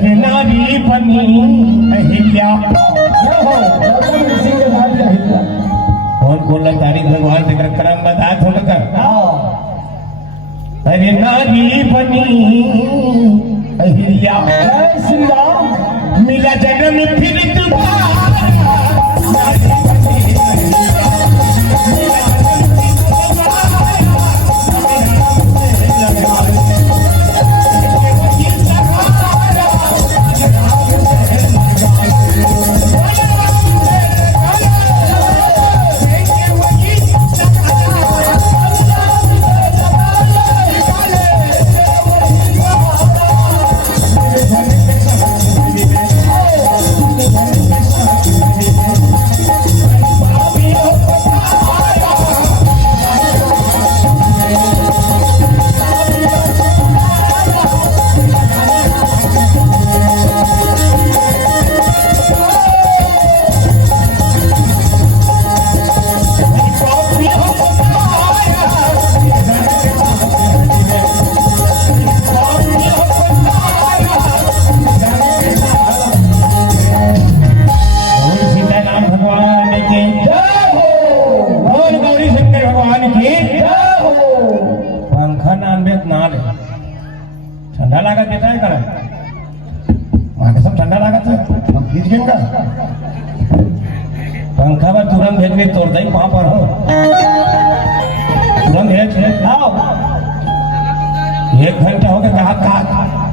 अरे नारी बनी अहिल्या कौन बोला तारीख भगवान से क्रम बता थोड़ा कर अरे नारी बनी अहिल्या मिला जन्म फिर दोबारा ठंडा लागत देता है करा मागे सब ठंडा लागत है हम खींच गए का पंखा पर तुरंत भेज के तोड़ दई वहां पर हो तुरंत भेज आओ 1 घंटा हो गया कहा